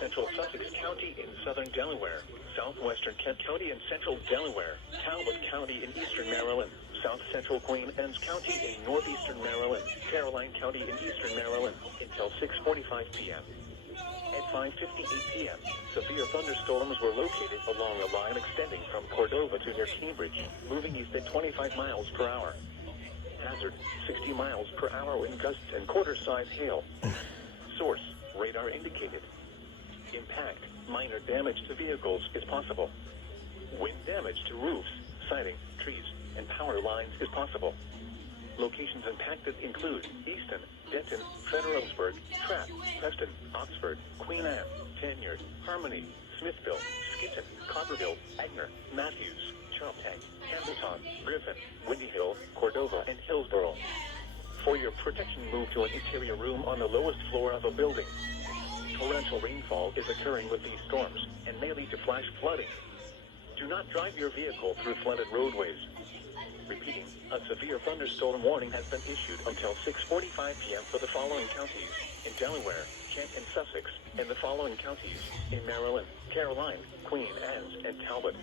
central Sussex County in southern Delaware, southwestern Kent County in central Delaware, Talbot County in eastern Maryland, south central Queen Anne's County in northeastern Maryland, Caroline County in eastern Maryland, until 6:45 p.m. At 5:58 p.m., severe thunderstorms were located along a line extending from Cordova to near Cambridge, moving east at 25 miles per hour. Hazard, 60 miles per hour wind gusts and quarter-size hail. Source, radar indicated. Impact, minor damage to vehicles is possible. Wind damage to roofs, siding, trees, and power lines is possible. Locations impacted include Easton, Denton, Federalsburg, Trapp, Preston, Oxford, Queen Anne, Tanyard, Harmony, Smithville, Skitton, Copperville, Agner, Matthews, Choptank, Camberton, Griffin, Windy Hill, Cordova, and Hillsborough. For your protection, move to an interior room on the lowest floor of a building. Torrential rainfall is occurring with these storms and may lead to flash flooding. Do not drive your vehicle through flooded roadways. Repeating, a severe thunderstorm warning has been issued until 6:45 p.m. for the following counties in Delaware, Kent, and Sussex, and the following counties in Maryland, Caroline, Queen Anne's, and Talbot.